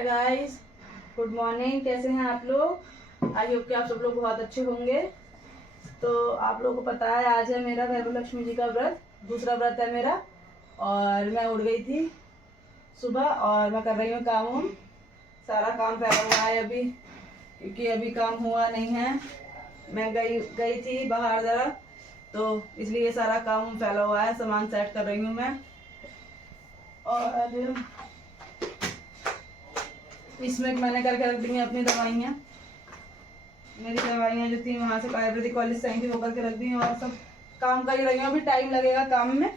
Hi guys, good morning. कैसे हैं आप लोग? आई होप कि आप सब लोग बहुत अच्छे होंगे। तो आप लोगों को पता है आज है मेरा वैभव लक्ष्मी जी का व्रत, दूसरा व्रत है मेरा। और मैं उठ गई थी सुबह और मैं कर रही हूँ काम। सारा काम फैला हुआ है अभी, क्योंकि अभी काम हुआ नहीं है। मैं गई थी बाहर ज़रा, तो इसलिए सारा काम फैला हुआ है। सामान सेट कर रही हूँ मैं। और इसमें मैंने करके रख दी हैं अपनी दवाइयाँ। मेरी दवाइयाँ जो थी वहाँ से आयुर्वेदिक कॉलेज से आई थी, वो करके रख दी हैं। और सब काम कर ही रही हूँ। अभी टाइम लगेगा काम में,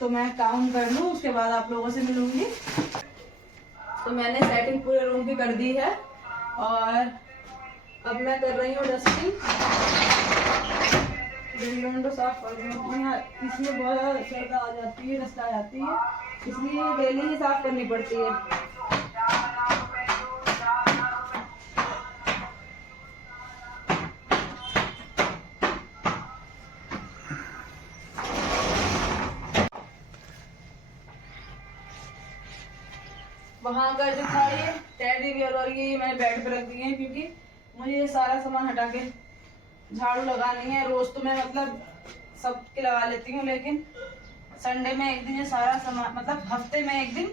तो मैं काम कर लूँ, उसके बाद आप लोगों से मिलूंगी। तो मैंने सेटिंग पूरे रूम की कर दी है और अब मैं कर रही हूँ डस्टिंग। विंडो साफ कर रही हूँ। इसमें बहुत ज़्यादा सर्दा आ जाती है, डस्ट आ जाती है, इसलिए डेली ही साफ करनी पड़ती है। वहाँ का जो था ये टेडी बियर और ये मैंने बेड पे रख दिए हैं, क्योंकि मुझे ये सारा सामान हटा के झाड़ू लगानी है। रोज तो मैं मतलब सबके लगा लेती हूँ, लेकिन संडे में एक दिन ये सारा सामान, मतलब हफ्ते में एक दिन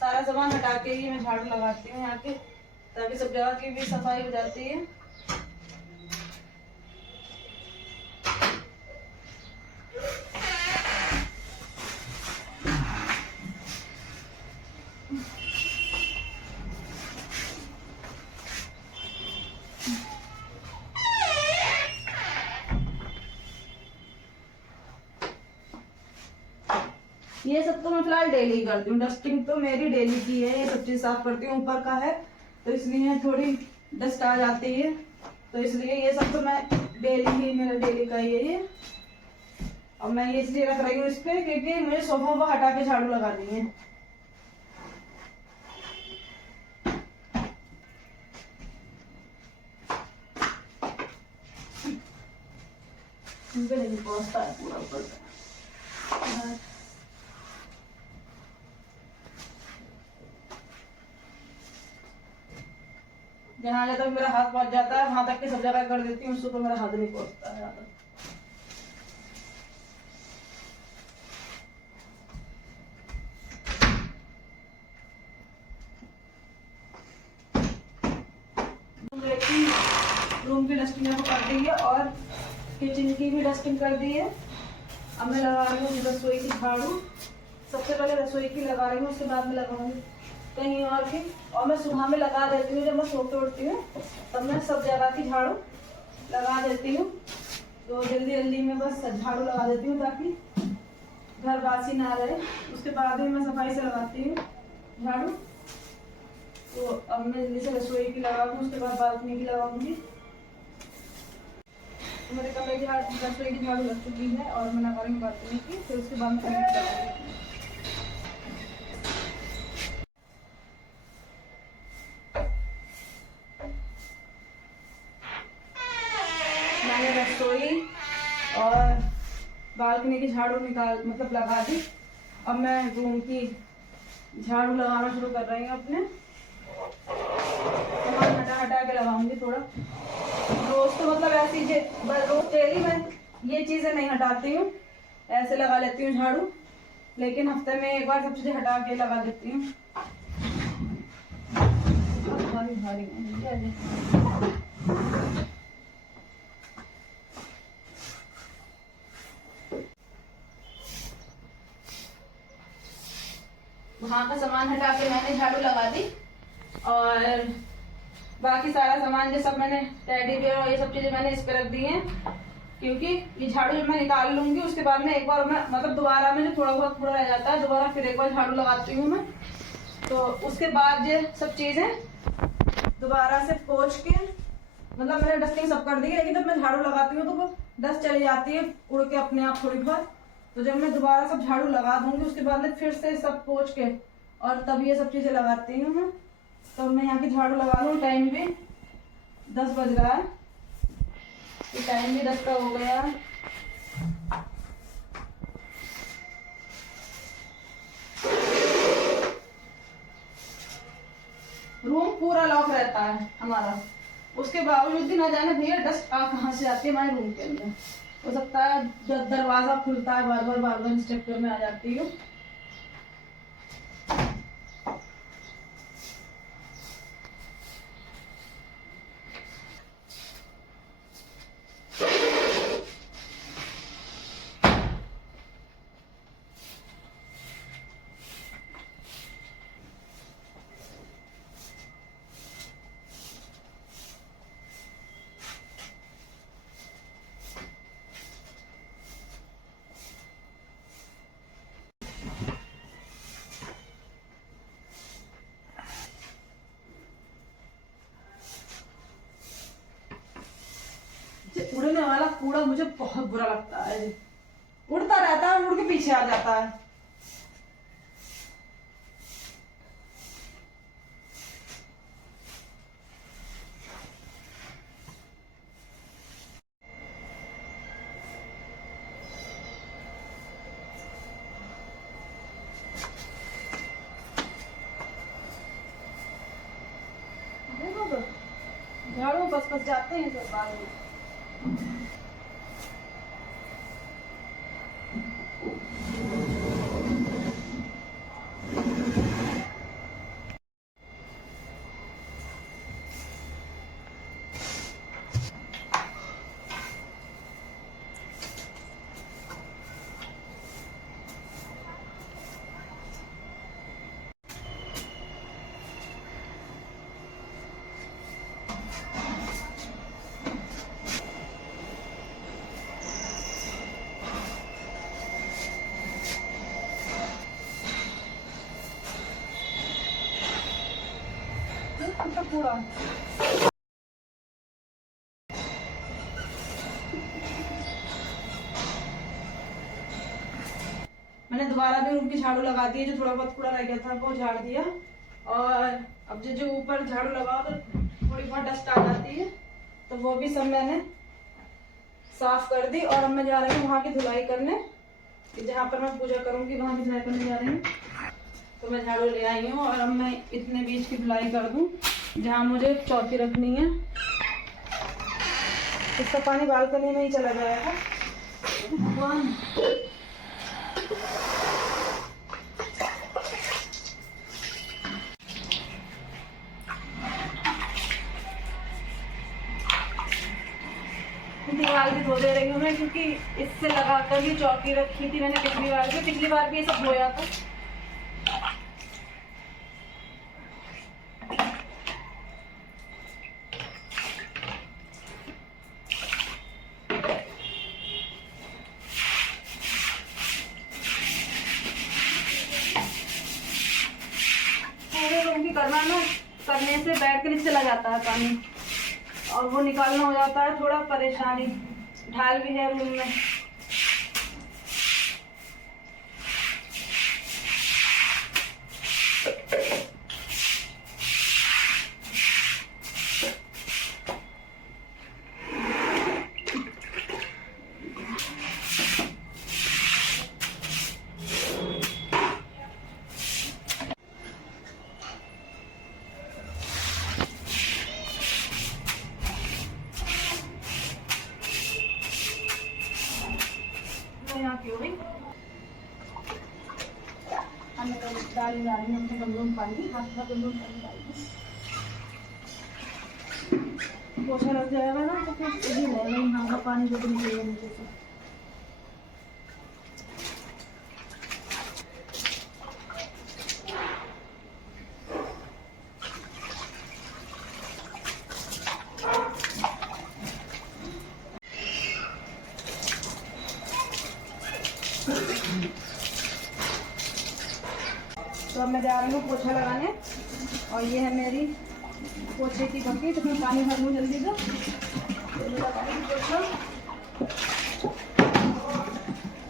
सारा सामान हटा के ही मैं झाड़ू लगाती हूँ यहाँ के, ताकि सब जगह की भी सफाई हो जाती है। ये सब तो मैं फिलहाल डेली करती हूँ। डस्टिंग तो मेरी डेली की है, ये सब चीज साफ करती हूँ। ऊपर का है तो इसलिए थोड़ी डस्ट आ जाती है, तो इसलिए ये सब तो मैं डेली ही, मेरा डेली का ही है ये। और मैं ये इसलिए रख रही हूँ इस पे, क्योंकि मुझे सोफा वो हटा के झाड़ू लगानी है। नहीं पहुंचता है पूरा ऊपर। जहाँ तक मेरा हाथ पहुंच जाता है वहां तक के सब जगह कर देती हूँ, उसको तो मेरा हाथ नहीं पहुंचता है। रूम की डस्टिंग को कर दी है और किचन की भी डस्टिंग कर दी है। अब मैं लगा रही हूँ रसोई की झाड़ू। सबसे पहले रसोई की लगा रही हूँ, उसके बाद में लगाऊंगी कहीं और की। और मैं सुबह में लगा देती हूँ, जब मैं सो के उठती हूँ तब मैं सब जगह की झाड़ू लगा देती हूँ। तो जल्दी जल्दी में बस झाड़ू लगा देती हूँ ताकि घर बासी ना रहे। उसके बाद ही मैं सफाई से लगाती हूँ झाड़ू। तो अब मैं जल्दी से रसोई की लगाऊंगी, उसके बाद बालकनी की लगाऊंगी। मेरे कमरे की रसोई की झाड़ू लग चुकी है और मैं लगा रही हूँ बालकनी की, फिर उसके बाद मैं मैंने रसोई और बालकनी की झाड़ू निकाल मतलब लगा दी। अब मैं रूम की झाड़ू लगाना शुरू कर रही हूँ। अपने सामान हटा हटा के लगाऊंगी थोड़ा। रोज तो मतलब ऐसी रोज डेली मैं ये चीजें नहीं हटाती हूँ, ऐसे लगा लेती हूँ झाड़ू, लेकिन हफ्ते में एक बार सब चीजें हटा के लगा देती हूँ। भारी भारी वहाँ का सामान हटा के मैंने झाड़ू लगा दी। और बाकी सारा सामान जो सब मैंने टेडी बियर और ये सब चीजें मैंने इस पे रख दी हैं, क्योंकि ये झाड़ू जब मैं निकाल लूंगी उसके बाद में एक बार मैं मतलब दोबारा में जो थोड़ा बहुत कूड़ा रह जाता है, दोबारा फिर एक बार झाड़ू लगाती हूँ मैं। तो उसके बाद ये सब चीजें दोबारा से पोंछ के, मतलब मैंने डस्टिंग सब कर दी है, लेकिन जब मैं झाड़ू लगाती हूँ तो वो डस्ट चली जाती है उड़ के अपने आप थोड़ी बहुत। तो जब मैं दोबारा सब झाड़ू लगा दूंगी उसके बाद में फिर से सब पोंछ के और तब ये सब चीजें लगाती हूँ मैं। तो मैं यहाँ की झाड़ू लगा लूँ। टाइम भी 10 बज रहा है, तो टाइम भी 10 का हो गया। रूम पूरा लॉक रहता है हमारा, उसके बावजूद भी ना जाने भैया डस्ट आ कहाँ से आती है हमारे रूम के अंदर। हो सकता है दरवाजा खुलता है बार बार इस चक्कर में आ जाती हूँ। उड़ने वाला कूड़ा मुझे बहुत बुरा लगता है, उड़ता रहता है, उड़ के पीछे आ जाता है। देखो तो झाड़ू बस जाते हैं सब बाद में। कूड़ा मैंने दोबारा भी रूम की झाड़ू लगा दी है, जो थोड़ा बहुत कूड़ा रह गया था वो झाड़ दिया। और अब जो ऊपर झाड़ू लगाओ तो थोड़ी बहुत डस्ट आ जाती है, तो वो भी सब मैंने साफ कर दी। और अब मैं जा रही हूँ वहाँ की धुलाई करने, जहाँ पर मैं पूजा करूँगी वहाँ की धुलाई करने जा रही हूँ। तो मैं झाड़ू ले आई हूँ और अब मैं इतने बीच की धुलाई कर दूँ जहाँ मुझे चौकी रखनी है। इसका पानी बालकनी में ही चला जाएगा। दीवार भी धो दे रही हूँ मैं, क्योंकि इससे लगाकर ही चौकी रखी थी मैंने पिछली बार भी ये सब धोया था। पूरे रूम की करने से बेड के नीचे चला जाता है पानी, और वो निकालना हो जाता है थोड़ा परेशानी। ढाल भी है रूम में। यहाँ क्यों नहीं डाली जा रही है अपने गमलों में पानी, हाथ का गमलों में पानी डाली पोछा लग जाएगा ना, तो फिर यही रहेगा यहाँ का पानी जो भी निकलेगा नीचे से। तो अब मैं जा रही हूँ पोछा लगाने, और ये है मेरी पोछे की बकेट। इसमें पानी भर लूँ जल्दी से, पोछा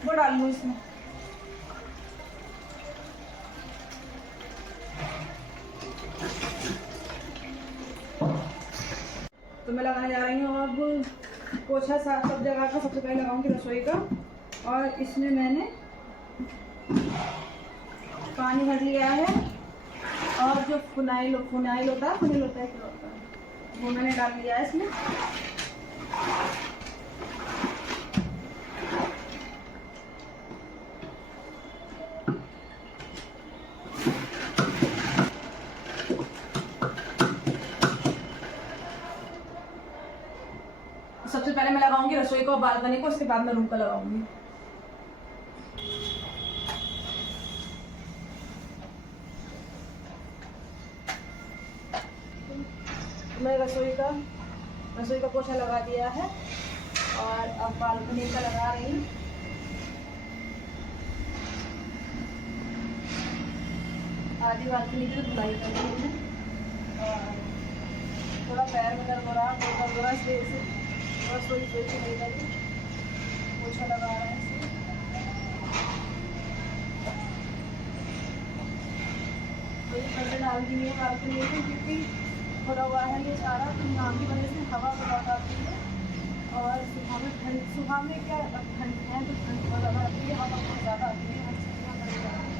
वो डाल लूँ इसमें। तो मैं लगाने जा रही हूँ अब पोछा। सब जगह का सबसे पहले लगाऊंगी रसोई का, और इसमें मैंने पानी भर लिया है। और जो फुनाइल फुनाइल होता है, फुनाइल होता है, क्या होता है, वो मैंने डाल दिया है इसमें। सबसे पहले मैं लगाऊंगी रसोई को, बालकनी को, उसके बाद मैं रूम का लगाऊंगी। मैं रसोई का पोछा लगा दिया है और अब बालकनी का लगा रही हूँ। आधी बालकनी की धुलाई कर रही हूँ और थोड़ा पैर में दर्द हो रहा है, सोई नहीं करी, पोछा लगा रहा है इसे। तो ये पर्दे डाल दिए हैं बालकनी में, क्योंकि थोड़ा हुआ है ये सारा, तो यहाँ की वजह से हवा बहुत आती है और सुबह में क्या ठंड है तो ठंड बहुत ज़्यादा आती है, हवा बहुत ज़्यादा आती है, हर चीज़ में पड़ जाती है।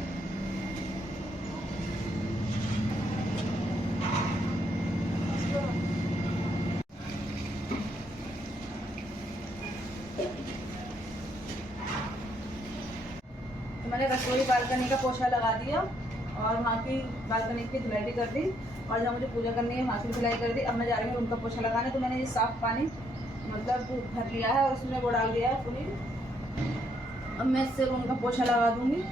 तो मैंने रसोई बालकनी का पोछा लगा दिया और वहाँ की बालकनी की धुलाई भी कर दी और जहाँ मुझे पूजा करनी है वहाँ की धुलाई कर दी। अब मैं जा रही हूँ उनका पोछा लगाने। तो मैंने ये साफ पानी मतलब भर लिया है और उसमें वो डाल दिया है पूरी। अब मैं इससे उनका पोछा लगा दूंगी।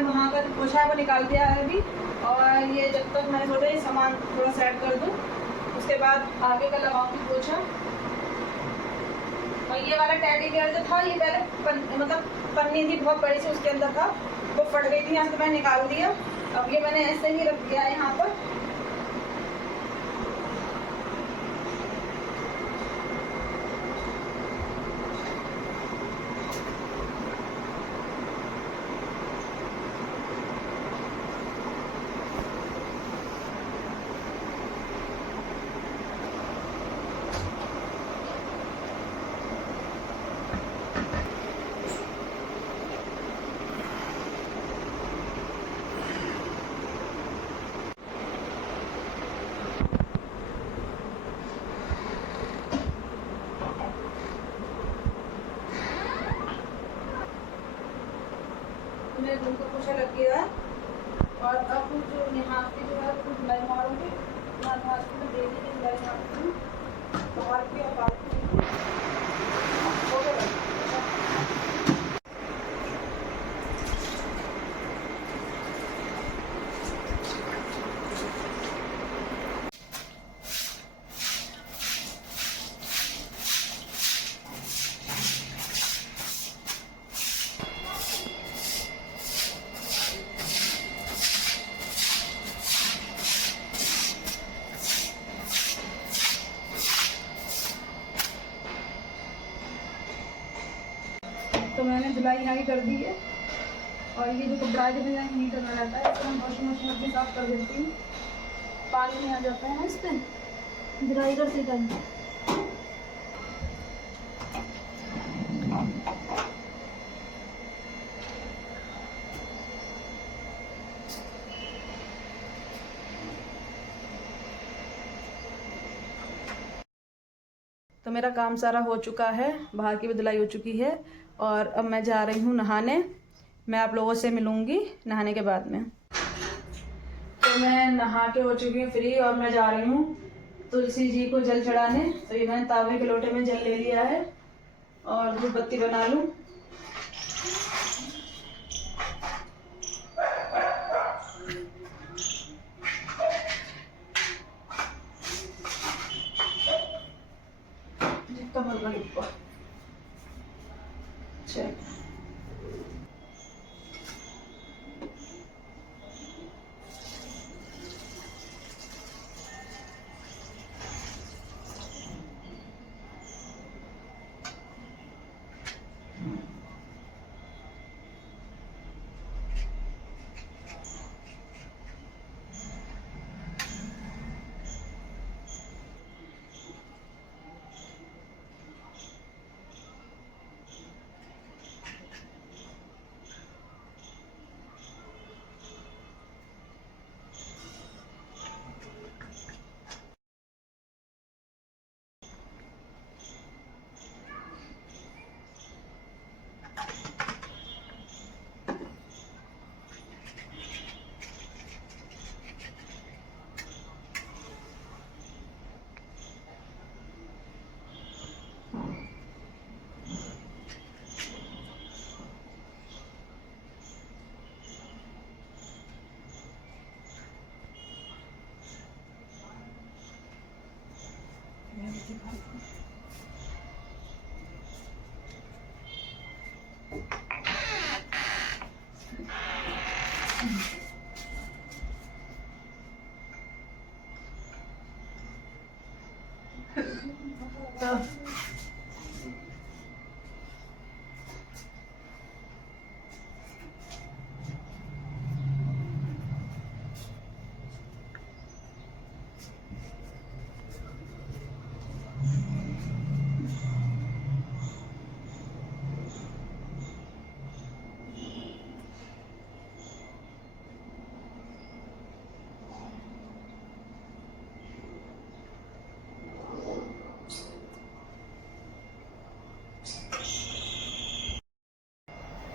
वहाँ का पोछा है वो निकाल दिया है अभी। और ये जब तक मैंने सोचा ये सामान थोड़ा सेट कर दूँ, उसके बाद आगे का लगाऊंगी पोछा। और ये वाला टेडी बियर जो था, ये पहले मतलब पन्नी थी बहुत बड़ी सी, उसके अंदर था, वो फट गई थी, यहाँ से मैंने निकाल दिया। अब ये मैंने ऐसे ही रख दिया है यहाँ पर। रूम का पोछा लग गया है और अब जो यहाँ पे जो है कुछ धुलाई मारूंगी, मैं दे दी धुलाई मारती हूँ बाहर की और बालकनी की। धुलाई यहाँ की कर दी है। और ये जो कपड़ा जो यहाँ नहीं करना रहता है, इसको हम वॉशिंग मशीन अपनी साफ कर देती हूँ। पानी नहीं आ जाता है इस पर धुलाई करते टाइम। तो मेरा काम सारा हो चुका है, बाहर की भी धुलाई हो चुकी है और अब मैं जा रही हूँ नहाने। मैं आप लोगों से मिलूँगी नहाने के बाद में। तो मैं नहा के हो चुकी हूँ फ्री और मैं जा रही हूँ तुलसी जी को जल चढ़ाने। तो ये मैंने तांबे के लोटे में जल ले लिया है और धूप बत्ती बना लूँ।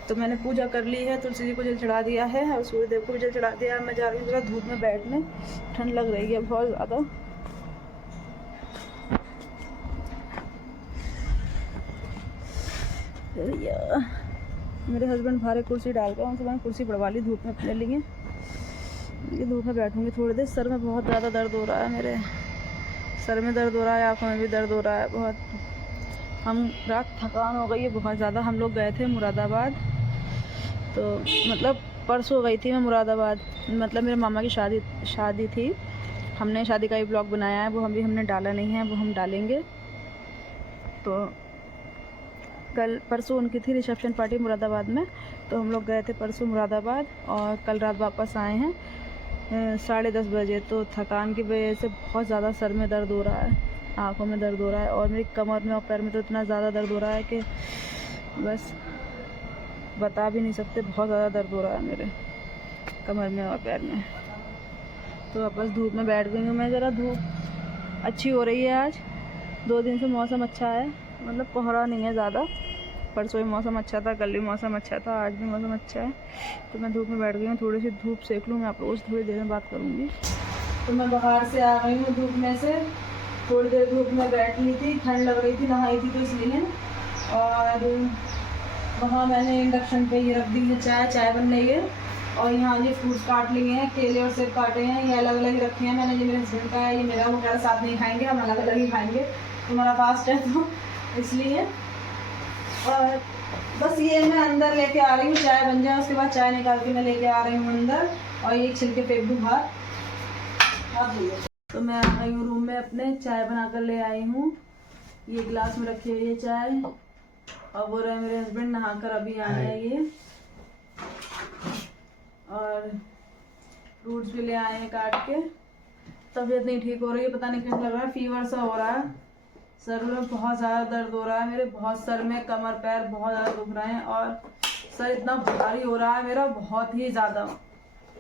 तो मैंने पूजा कर ली है, तुलसी जी को जल चढ़ा दिया है और सूर्यदेव को भी जल चढ़ा दिया है। मैं जा रही हूँ जरा धूप में बैठने, ठंड लग रही है बहुत ज़्यादा। मेरे हस्बैंड बाहर कुर्सी डाल कर उनसे मैंने कुर्सी बढ़वा ली धूप में अपने लिए। ये धूप में बैठूंगी थोड़ी देर। सर में बहुत ज़्यादा दर्द हो रहा है, मेरे सर में दर्द हो रहा है, आँखों में भी दर्द हो रहा है बहुत। हम रात थकान हो गई है बहुत ज़्यादा। हम लोग गए थे मुरादाबाद, तो मतलब परसों गई थी मैं मुरादाबाद। मतलब मेरे मामा की शादी थी। हमने शादी का ही ब्लॉग बनाया है, वो हमने डाला नहीं है, वो हम डालेंगे। तो कल परसों उनकी थी रिसेप्शन पार्टी मुरादाबाद में, तो हम लोग गए थे परसों मुरादाबाद और कल रात वापस आए हैं 10:30 बजे। तो थकान की वजह से बहुत ज़्यादा सर में दर्द हो रहा है, आँखों में दर्द हो रहा है और मेरी कमर में और पैर में तो इतना ज़्यादा दर्द हो रहा है कि बस बता भी नहीं सकते। बहुत ज़्यादा दर्द हो रहा है मेरे कमर में और पैर में। तो अब बस धूप में बैठ गई हूँ मैं। ज़रा धूप अच्छी हो रही है आज, 2 दिन से मौसम अच्छा है, मतलब कोहरा नहीं है ज़्यादा। परसों भी मौसम अच्छा था, कल भी मौसम अच्छा था, आज भी मौसम अच्छा है। तो मैं धूप में बैठ गई हूँ, थोड़ी सी धूप सेक लूँ। मैं आप लोगों से थोड़ी देर में बात करूँगी। तो मैं बाहर से आ गई हूँ धूप में से, थोड़ी देर धूप में बैठ ली थी, ठंड लग रही थी, नहाई थी तो इसलिए। और वहाँ मैंने इंडक्शन पे ये रख दी है चाय बन रही है। और यहाँ ये फ्रूट्स काट लिए हैं, केले और सेब काटे हैं, ये अलग अलग ही रखे हैं मैंने। ये मेरे हस्बैंड का है, ये मेरा। वो मेरा साथ नहीं खाएंगे, हम अलग अलग ही खाएंगे, तुम्हारा फास्ट है तो इसलिए। और बस ये मैं अंदर लेके आ रही हूँ, चाय बन जाए उसके बाद चाय निकाल के मैं लेके आ रही हूँ अंदर। और ये छिलके फेंक दूँ बाहर। तो मैं आ गई हूँ रूम में अपने, चाय बना कर ले आई हूँ। ये गिलास में रखी हुई है चाय और वो रहे मेरे हस्बैंड नहाकर अभी आए हैं ये, और फ्रूट्स भी ले आए हैं काट के। तबीयत नहीं ठीक हो रही है, पता नहीं कैसा लग रहा है, फीवर सा हो रहा है, सर में बहुत ज़्यादा दर्द हो रहा है मेरे, बहुत सर में कमर पैर बहुत ज़्यादा दुख रहे हैं, और सर इतना भारी हो रहा है मेरा, बहुत ही ज़्यादा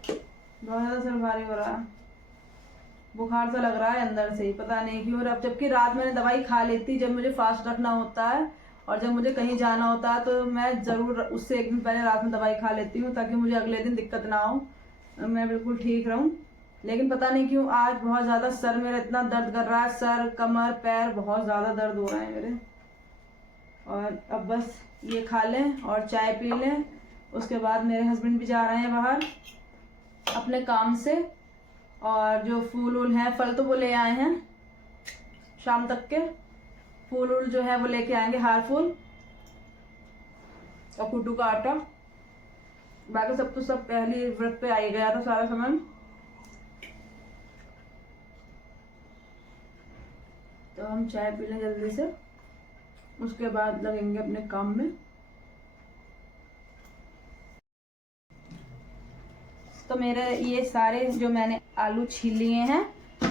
सर भारी हो रहा है, बुखार सा लग रहा है अंदर से ही, पता नहीं क्यों। अब जबकि रात मैंने दवाई खा लेती जब मुझे फास्ट रखना होता है, और जब मुझे कहीं जाना होता है तो मैं ज़रूर उससे एक दिन पहले रात में दवाई खा लेती हूँ, ताकि मुझे अगले दिन दिक्कत ना हो, मैं बिल्कुल ठीक रहूँ। लेकिन पता नहीं क्यों आज बहुत ज़्यादा सर मेरा इतना दर्द कर रहा है, सर कमर पैर बहुत ज़्यादा दर्द हो रहे हैं मेरे। और अब बस ये खा लें और चाय पी लें, उसके बाद मेरे हस्बैंड भी जा रहे हैं बाहर अपने काम से, और जो फूल वूल हैं, फल तो वो ले आए हैं, शाम तक के फूल वूल जो है वो लेके आएंगे, हार फूल और कुट्टू का आटा, बाकी सब तो सब पहली व्रत पे आ ही गया था सारा सामान। तो हम चाय पी लें जल्दी से, उसके बाद लगेंगे अपने काम में। तो मेरे ये सारे जो मैंने आलू छील लिए हैं,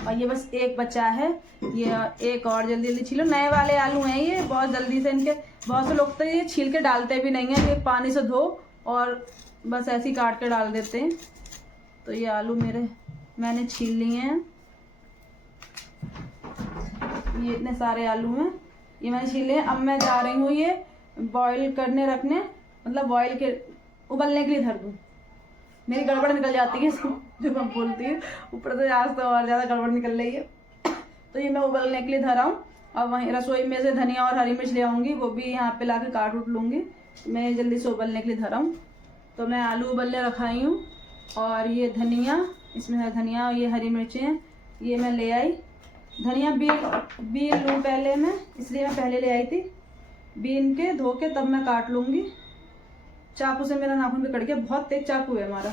और ये बस एक बचा है, ये एक और जल्दी जल्दी छीलो। नए वाले आलू हैं ये, बहुत जल्दी से इनके, बहुत से लोग तो ये छील के डालते भी नहीं हैं, ये पानी से धो और बस ऐसे ही काट के डाल देते हैं। तो ये आलू मेरे मैंने छील लिए हैं, ये इतने सारे आलू हैं, ये मैंने छील लिए। अब मैं जा रही हूँ ये बॉईल करने रखने, मतलब बॉईल के उबलने के लिए धर दूँ। मेरी गड़बड़ निकल जाती है जो मैं बोलती हूँ, ऊपर से आज तो और ज़्यादा गड़बड़ निकल रही है। तो ये मैं उबलने के लिए धरा हूँ, और वहीं रसोई में से धनिया और हरी मिर्च ले आऊँगी, वो भी यहाँ पे लाके काट उठ लूँगी। मैं जल्दी से उबलने के लिए धरा हूँ। तो मैं आलू उबलने रखाई हूँ, और ये धनिया, इसमें है धनिया, और ये हरी मिर्चें ये मैं ले आई। धनिया बीन लूँ पहले मैं, इसलिए मैं पहले ले आई थी, बीन के धो के तब मैं काट लूँगी। चाकू से मेरा नाखून भी कट गया, बहुत तेज चाकू है हमारा।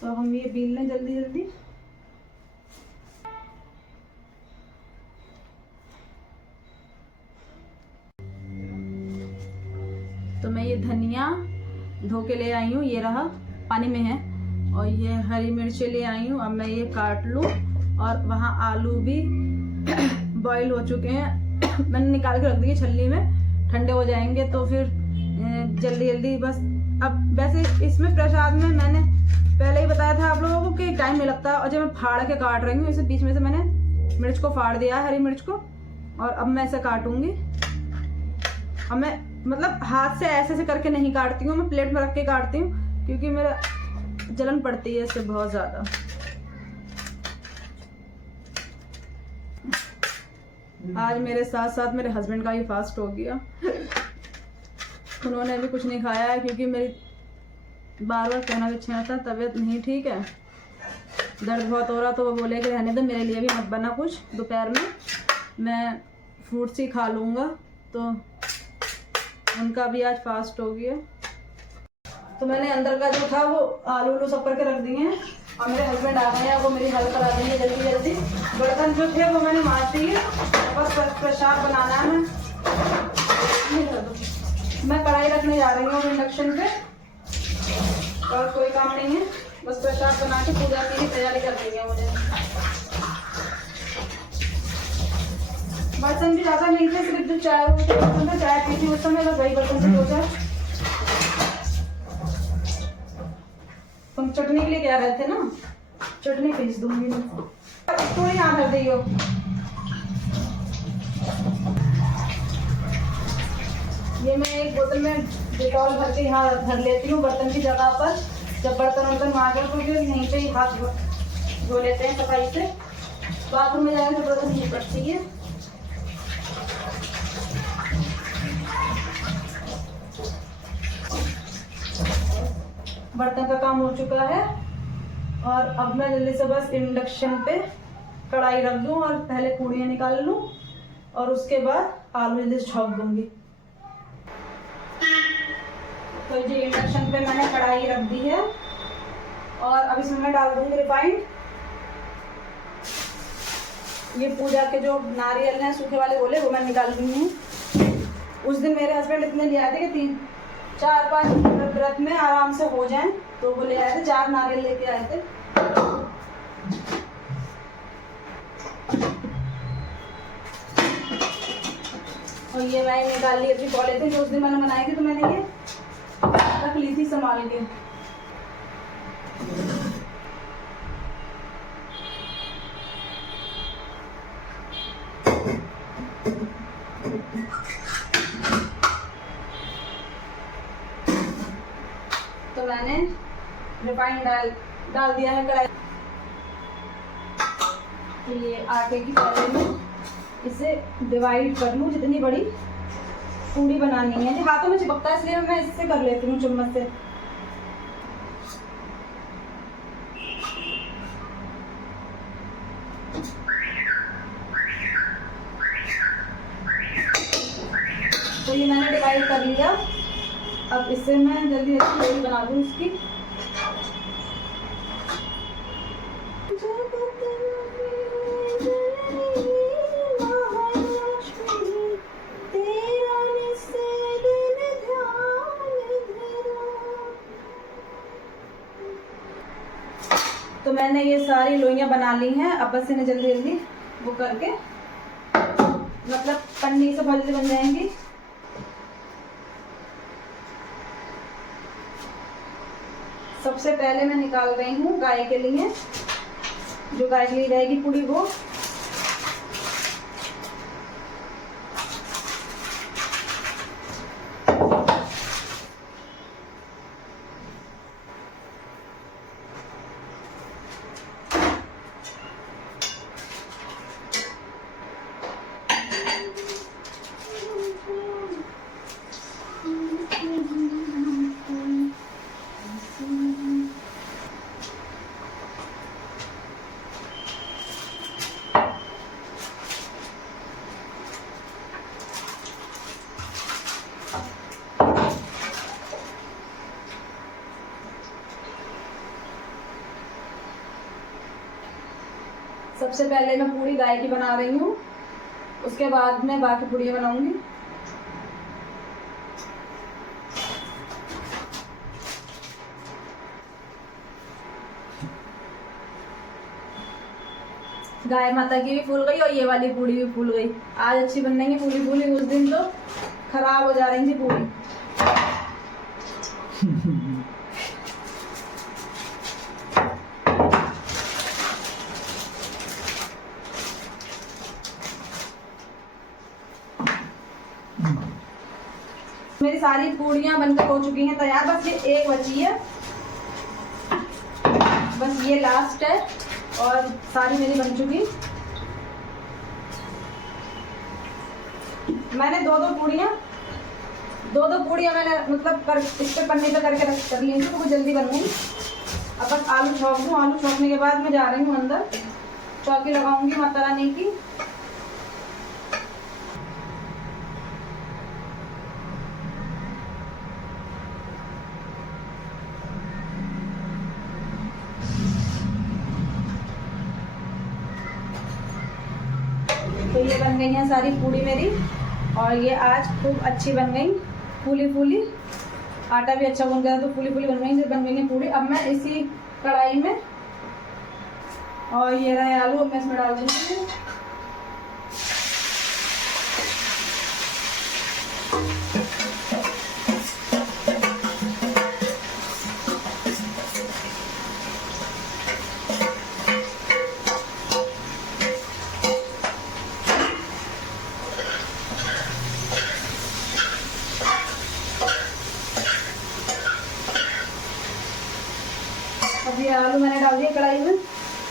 तो हम ये बीन लें जल्दी जल्दी। तो मैं ये धनिया धो के ले आई हूँ, ये रहा पानी में है, और ये हरी मिर्ची ले आई हूँ। अब मैं ये काट लूँ, और वहाँ आलू भी बॉईल हो चुके हैं मैंने निकाल के रख दिए छलनी में, ठंडे हो जाएंगे तो फिर जल्दी जल्दी बस। अब वैसे इसमें प्रसाद में मैंने पहले ही बताया था आप लोगों को कि टाइम नहीं लगता, और जब मैं फाड़ के काट रही हूँ, इसे बीच में से मैंने मिर्च को फाड़ दिया है, हरी मिर्च को, और अब मैं इसे काटूंगी। अब मैं मतलब हाथ से ऐसे ऐसे करके नहीं काटती हूँ, मैं प्लेट में रख के काटती हूँ, क्योंकि मेरा जलन पड़ती है इससे बहुत ज़्यादा। आज मेरे साथ साथ मेरे हस्बैंड का भी फास्ट हो गया उन्होंने भी कुछ नहीं खाया है, क्योंकि मेरी बार बार कहना भी अच्छा था, तबीयत नहीं ठीक है, दर्द बहुत हो रहा, तो वो बोले कि रहने दो, मेरे लिए भी मत बना कुछ, दोपहर में मैं फ्रूट्स ही खा लूँगा। तो उनका भी आज फास्ट हो गया। तो मैंने अंदर का जो था वो आलू सब करके रख दिए हैं, और मेरे हस्बैंड आ गए हैं, वो मेरी हेल्प करा देंगे जल्दी जल्दी। बर्तन जो थे वो मैंने मार दिए, बस प्रसाद बनाना है। मैं कढ़ाई रखने जा रही हूँ इंडक्शन पे, और कोई काम नहीं है, बस प्रसाद बना के पूजा की तैयारी कर देंगे मुझे। बर्तन भी ज़्यादा नहीं थे, सिर्फ जो चाय बर्तन था, चाय पी थी उस समय, बस वही बर्तन से सोचा। तुम चटनी के लिए कह रहे थे ना, चटनी पीस दूंगी मैं, तो यहाँ भर दियो। ये मैं एक बोतल में डिटॉल भर के यहाँ भर लेती हूँ बर्तन की जगह पर। जब बर्तन वर्तन मांजो तो फिर यहीं पे ही हाथ धो लेते हैं सफाई से, बाथरूम में जाने की जरूरत नहीं पड़ती है। बर्तन का काम हो चुका है, और अब मैं जल्दी से बस इंडक्शन पे कढ़ाई रख दूं, और पहले पूड़ियाँ निकाल लूं, और उसके बाद आलू जल्दी से छौंक दूंगी। तो ये इंडक्शन पे मैंने कढ़ाई रख दी है, और अब इसमें मैं डाल दूंगी रिफाइंड। ये पूजा के जो नारियल हैं सूखे वाले बोले, वो मैं निकाल दी हूँ। उस दिन मेरे हस्बैंड इतने ले आए थे कि 4-5 व्रत में आराम से हो जाएं, तो वो ले आए थे, 4 नारियल लेके आए थे। और ये मैंने निकाल ली अपनी पॉलिथीन, जो उस दिन मैंने बनाई थी, तो मैंने ये रख ली थी संभाल के। तो मैंने रिफाइंड डाल दिया है कढ़ाई। तो ये आटे की पहले में इसे डिवाइड कर लूँ, जितनी बड़ी पूरी बनानी है। हाथों में चिपकता है, इसलिए मैं इससे कर लेती हूँ, चम्मच से। तो ये मैंने डिवाइड कर लिया। अब इससे मैं जल्दी जल्दी लोई बना दूँ इसकी। तो मैंने ये सारी लोइयां बना ली हैं। अब बस इन्हें जल्दी जल्दी वो करके, मतलब पन्नी से बहुत जल्दी बन जाएंगी। सबसे पहले मैं निकाल रही हूँ गाय के लिए, जो गाय के लिए रहेगी पूरी वो। सबसे पहले मैं पूरी गाय की बना रही हूँ, उसके बाद मैं बाकी पूड़ियाँ बनाऊंगी। गाय माता की भी फूल गई और ये वाली पूड़ी भी फूल गई। आज अच्छी बन रही है पूरी पूरी, उस दिन तो खराब हो जा रही थी पूरी। मेरी सारी पूड़ियाँ बनकर हो चुकी हैं तैयार, बस ये एक बची है, बस ये लास्ट है और सारी मेरी बन चुकी। मैंने दो दो पूड़ियाँ मैंने मतलब इस पे पन्नी पे करके कर ली थी, तो वो जल्दी बन गई। अब बस आलू छौंक दूँ, आलू छौंकने के बाद मैं जा रही हूँ अंदर, चौकी लगाऊंगी माता रानी की। तो ये बन गई हैं सारी पूड़ी मेरी, और ये आज खूब अच्छी बन गई, फूली फूली। आटा भी अच्छा बन गया, तो फूली फूली बन गई है पूड़ी। अब मैं इसी कढ़ाई में, और ये रहे आलू, अब मैं इसमें डाल दूँगी। अब ये आलू मैंने डाल दिया कढ़ाई में,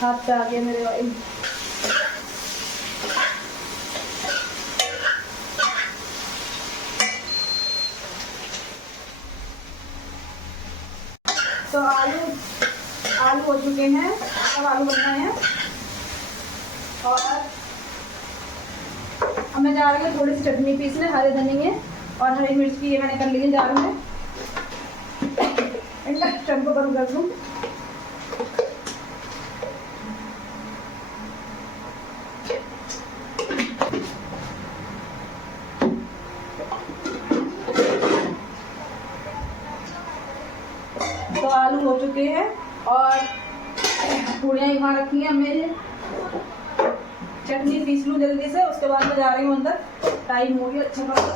हाथ पे आ गया मेरे ऑयल। तो आलू हो चुके हैं, अब आलू बन रहे हैं। और अब मैं जा रही हूँ थोड़ी सी चटनी पीसने, हरे धनिये और हरी मिर्च की, ये मैंने कर ली है जार में। इनका स्टव को बंद कर दूँ। चूड़ियाँ ही वहाँ रखी हैं मेरे। चटनी पीस लूँ जल्दी से, उसके बाद मैं जा रही हूँ अंदर, टाइम हो गया अच्छा खासा।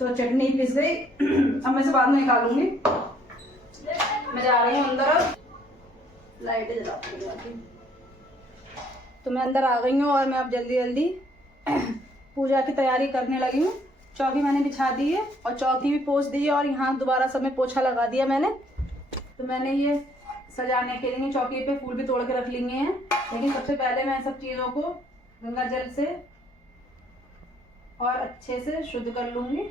तो चटनी पिस गई, अब मैं से बाद में निकालूंगी। मैं जा रही हूँ अंदर, अब लाइटें जलाती। तो मैं अंदर आ गई हूँ और मैं अब जल्दी जल्दी पूजा की तैयारी करने लगी हूँ। चौकी मैंने बिछा दी है और चौकी भी पोंछ दी है और यहाँ दोबारा सब में पोछा लगा दिया मैंने। तो मैंने ये सजाने के लिए चौकी पे फूल भी तोड़ के रख लिए हैं, लेकिन सबसे पहले मैं सब चीज़ों को गंगा जल से और अच्छे से शुद्ध कर लूँगी।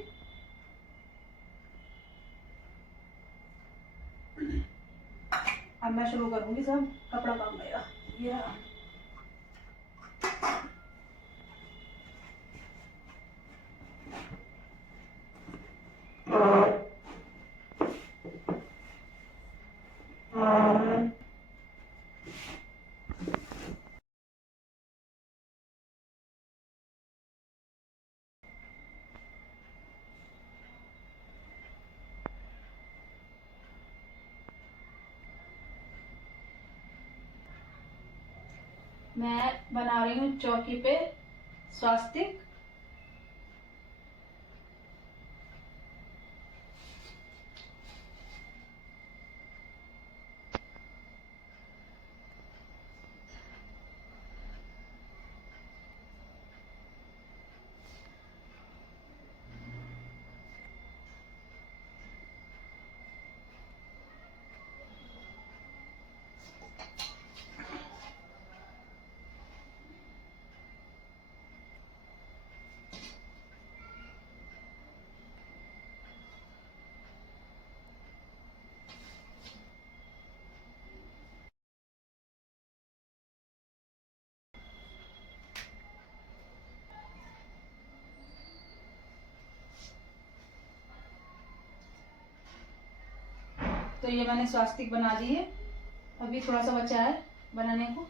अब मैं शुरू करूँगी सब कपड़ा काम मेरा। ये मैं बना रही हूँ चौकी पे स्वास्तिक। तो ये मैंने स्वास्तिक बना दी है, अभी थोड़ा सा बचा है बनाने को।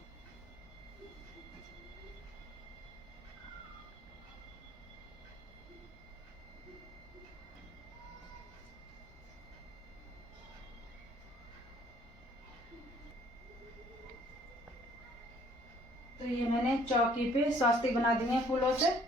तो ये मैंने चौकी पे स्वास्तिक बना दिए हैं फूलों से।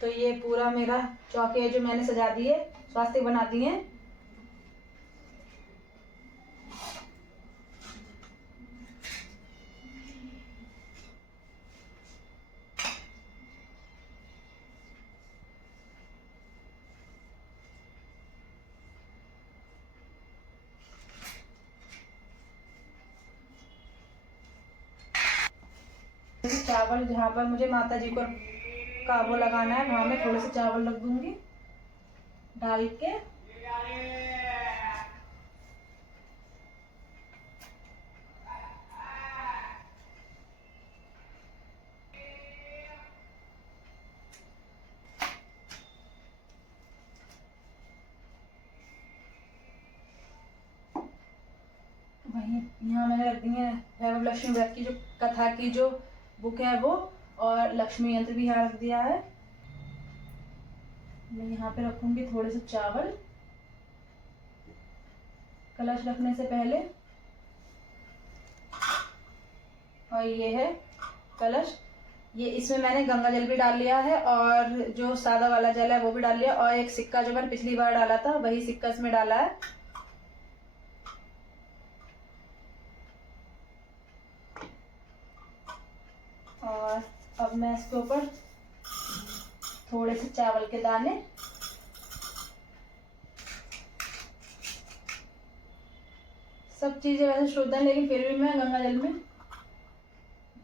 तो ये पूरा मेरा चौकी जो मैंने सजा दिए, स्वास्तिक बना दिए हैं। चावल जहाँ पर मुझे माता जी को काबू लगाना है वहां में थोड़े से चावल रख दूंगी डाल के। वहीं यहाँ मैंने रख दी है वैभव लक्ष्मी व्रत की जो कथा की जो बुक है वो, और लक्ष्मी यंत्र भी यहाँ रख दिया है। मैं यहाँ पे रखूंगी थोड़े से चावल कलश रखने से पहले। और ये है कलश, ये इसमें मैंने गंगा जल भी डाल लिया है और जो सादा वाला जल है वो भी डाल लिया, और एक सिक्का जो मैंने पिछली बार डाला था वही सिक्का इसमें डाला है। और अब मैं इसके ऊपर थोड़े से चावल के दाने, सब चीजें वैसे शुद्ध है लेकिन फिर भी मैं गंगा जल में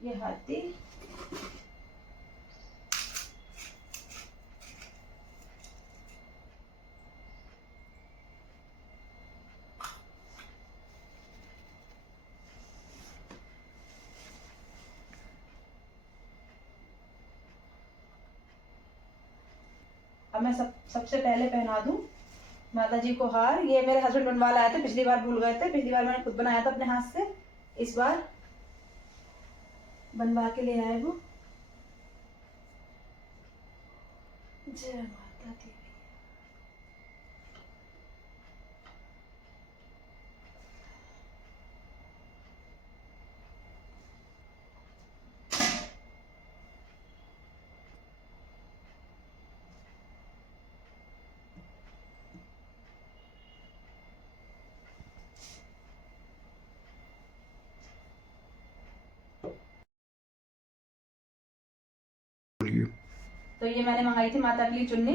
ये हाथी अब मैं सबसे पहले पहना दूं माता जी को हार। ये मेरे हस्बैंड बनवा लाए थे, पिछली बार भूल गए थे, पिछली बार मैंने खुद बनाया था अपने हाथ से, इस बार बनवा के ले आए वो। जय माता दी। तो ये मैंने मंगाई थी माता के लिए चुन्नी,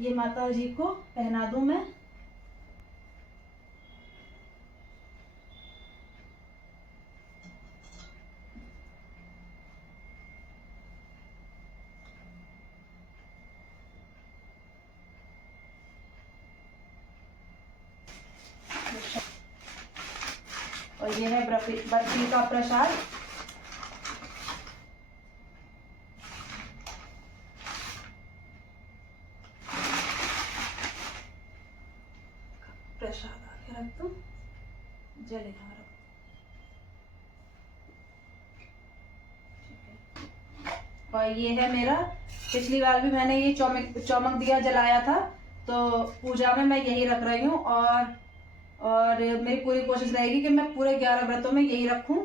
ये माता जी को पहना दूं मैं। और ये है बर्फी का प्रसाद। प्रसाद आके रख दो, जल यहाँ रख दो। और ये है मेरा, पिछली बार भी मैंने ये चौमक दिया जलाया था, तो पूजा में मैं यही रख रही हूँ। और मेरी पूरी कोशिश रहेगी कि मैं पूरे 11 व्रतों में यही रखूं।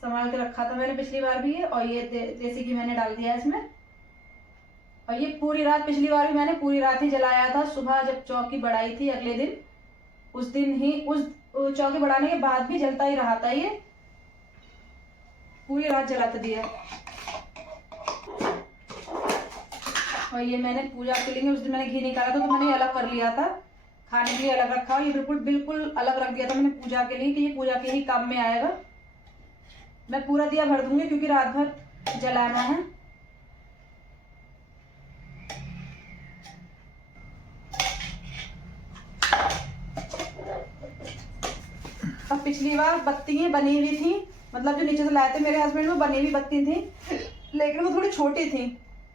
संभाल के रखा था मैंने पिछली बार भी ये। और ये देसी घी मैंने डाल दिया इसमें। और ये पूरी रात, पिछली बार भी मैंने पूरी रात ही जलाया था। सुबह जब चौकी बढ़ाई थी अगले दिन, उस दिन ही, उस चौकी बढ़ाने के बाद भी जलता ही रहा था, ये पूरी रात जलाते दिया। और ये मैंने पूजा के लिए, उस दिन मैंने घी निकाला था तो मैंने अलग कर लिया था, खाने के लिए अलग रखा। और ये बिल्कुल अलग रख दिया था मैंने पूजा के लिए, कि ये पूजा के ही काम में आएगा। मैं पूरा दिया भर दूंगी क्योंकि रात भर जलाना है। अब पिछली बार बत्ती बनी हुई थी, मतलब जो नीचे से लाए थे मेरे हस्बैंड, वो बनी हुई बत्ती थी, लेकिन वो थोड़ी छोटी थी।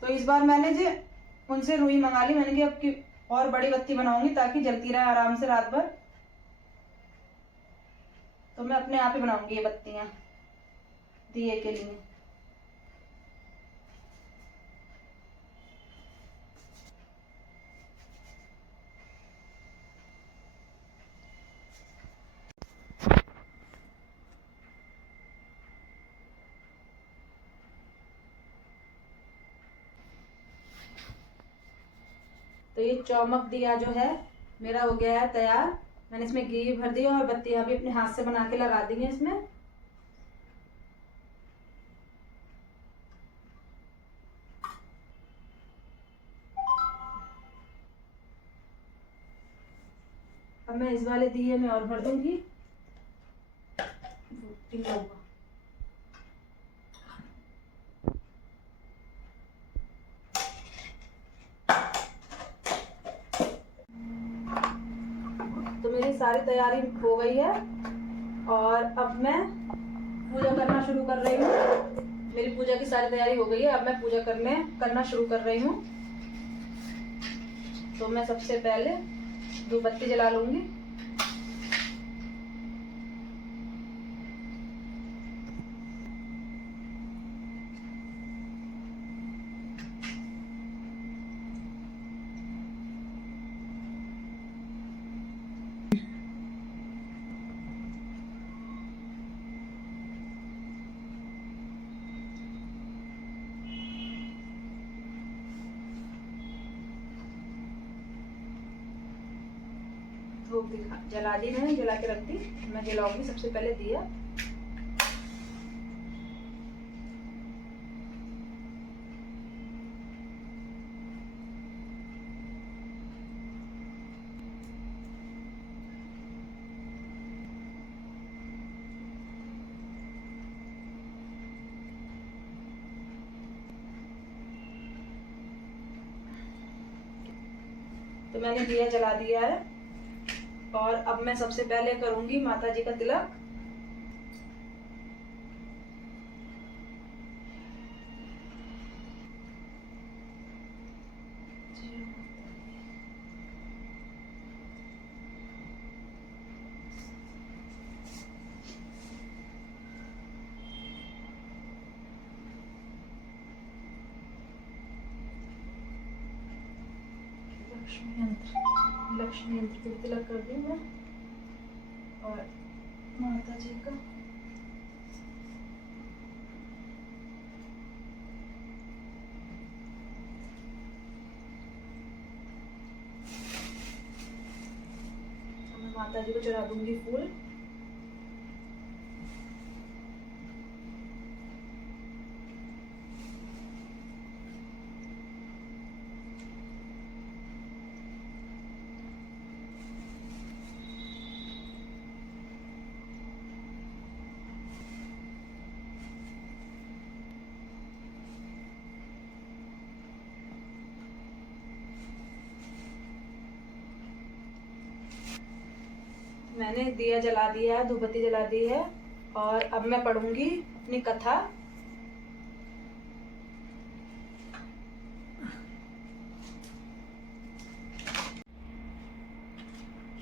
तो इस बार मैंने जो उनसे रुई मंगा ली, मैंने कहा अब की और बड़ी बत्ती बनाऊंगी ताकि जलती रहे आराम से रात भर। तो मैं अपने आप ही बनाऊंगी ये बत्तियां दिए के लिए। तो ये चौमक दिया जो है मेरा हो गया है तैयार। मैंने इसमें घी भर दिया और बत्तियां भी अपने हाथ से बना के लगा दी हैं इसमें। अब मैं इस वाले दिए में और भर दूंगी। तो मेरी सारी तैयारी हो गई है और अब मैं पूजा करना शुरू कर रही हूँ। मेरी पूजा की सारी तैयारी हो गई है, अब मैं पूजा करना शुरू कर रही हूँ। तो मैं सबसे पहले 2 बत्ती जला लूंगी। धूप जला दी मैंने, जला के रख दी। मैं जलाऊंगी सबसे पहले दिया। तो मैंने दिया जला दिया है और अब मैं सबसे पहले करूंगी माता जी का तिलक। लक्ष्मी यंत्र पे तिलक कर दी मैं और माता जी का मैं माता जी को चढ़ा दूंगी फूल। मैंने दिया जला दिया है, धूपबत्ती जला दी है और अब मैं पढ़ूंगी अपनी कथा।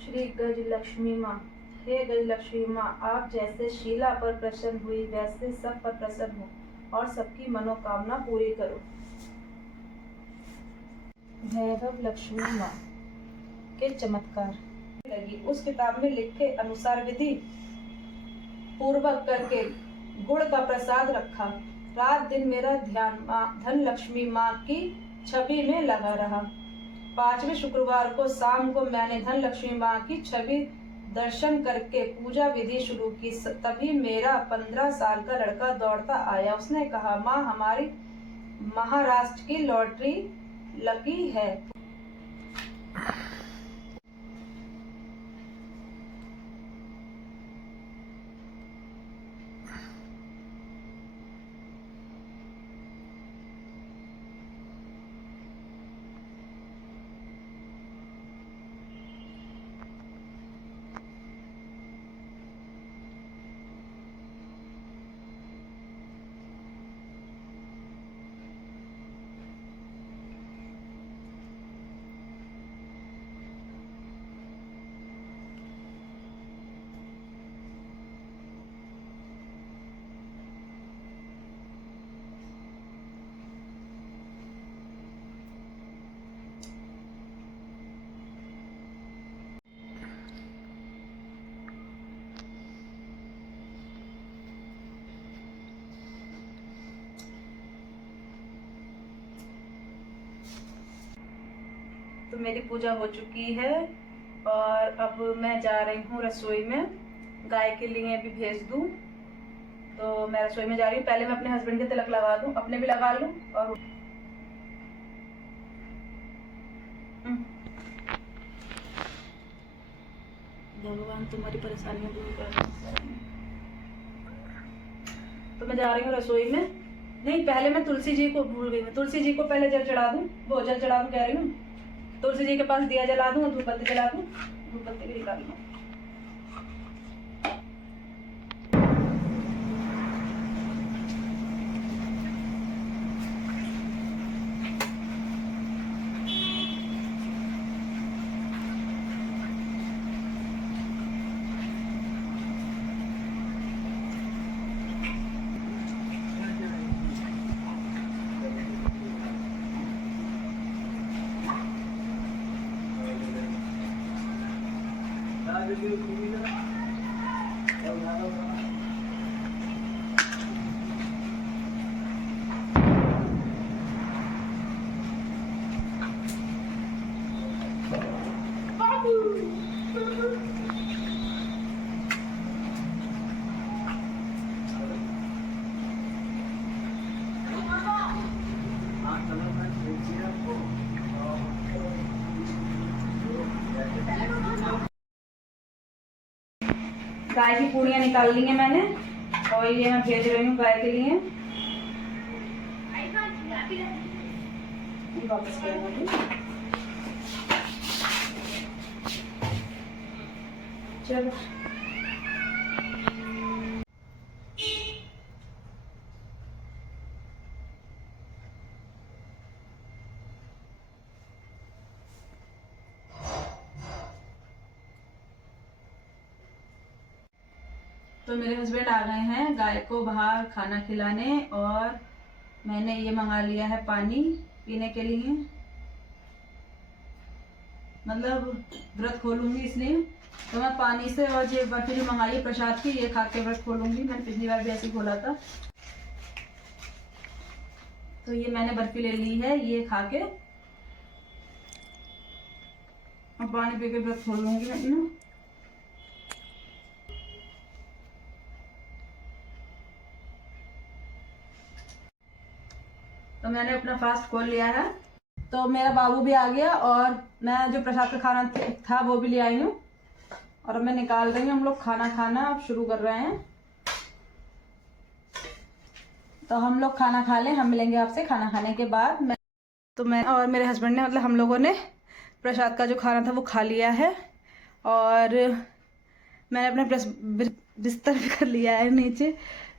श्री गज लक्ष्मी माँ। हे गज लक्ष्मी माँ, आप जैसे शीला पर प्रसन्न हुई वैसे सब पर प्रसन्न हो और सबकी मनोकामना पूरी करो। भैरव लक्ष्मी माँ के चमत्कार लगी। उस किताब में लिखे अनुसार विधि पूर्वक करके गुड़ का प्रसाद रखा। रात दिन मेरा ध्यान धन लक्ष्मी माँ की छवि में लगा रहा। 5वें शुक्रवार को शाम को मैंने धन लक्ष्मी माँ की छवि दर्शन करके पूजा विधि शुरू की। तभी मेरा 15 साल का लड़का दौड़ता आया। उसने कहा, माँ, हमारी महाराष्ट्र की लॉटरी लगी है। तो मेरी पूजा हो चुकी है और अब मैं जा रही हूँ रसोई में। गाय के लिए भी भेज दूँ, तो मैं रसोई में जा रही हूँ। पहले मैं अपने हस्बैंड के तिलक लगा दूँ, अपने भी लगा लूँ। और भगवान तुम्हारी परेशानियां दूर कर। तो मैं जा रही हूँ रसोई में। नहीं, पहले मैं तुलसी जी को भूल गई। मैं तुलसी जी को पहले जल चढ़ा दूँ, वो जल चढ़ा दूँ कह रही हूँ। तुलसी जी के पास दिया जला दूँ, धूपबत्ती जला दूँ, धूपबत्ती भी निकाल लूँ। गाय की पूड़ियाँ निकाल ली हैं मैंने और ये मैं भेज रही हूँ गाय के लिए। वापस चलो। तो मेरे हस्बैंड आ गए हैं गाय को बाहर खाना खिलाने और मैंने ये मंगा लिया है पानी पीने के लिए। मतलब व्रत खोलूंगी, इसलिए तो मैं पानी से और ये बर्फी जो मंगाई है प्रसाद की, ये खा के व्रत खोलूंगी। मैंने पिछली बार भी ऐसे ही खोला था। तो ये मैंने बर्फी ले ली है, ये खा के और पानी पी के व्रत खोलूंगी मैं ना। तो मैंने अपना फास्ट खोल लिया है। तो मेरा बाबू भी आ गया और मैं जो प्रसाद का खाना था वो भी ले आई हूँ और मैं निकाल रही हूँ। हम लोग खाना खाना अब शुरू कर रहे हैं। तो हम लोग खाना खा लें, हम मिलेंगे आपसे खाना खाने के बाद। मैं और मेरे हस्बैंड ने मतलब हम लोगों ने प्रसाद का जो खाना था वो खा लिया है और मैंने अपना बिस्तर भी कर लिया है नीचे।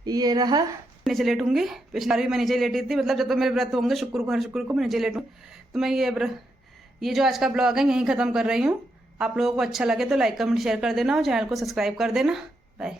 ये रहा, नीचे लेटूंगी। पिछली बार भी मैं नीचे लेटी थी, मतलब जब तक मेरे व्रत होंगे शुक्र को मैं नीचे लेटूंगी। तो मैं ये जो आज का ब्लॉग है यहीं ख़त्म कर रही हूँ। आप लोगों को अच्छा लगे तो लाइक कमेंट शेयर कर देना और चैनल को सब्सक्राइब कर देना। बाय।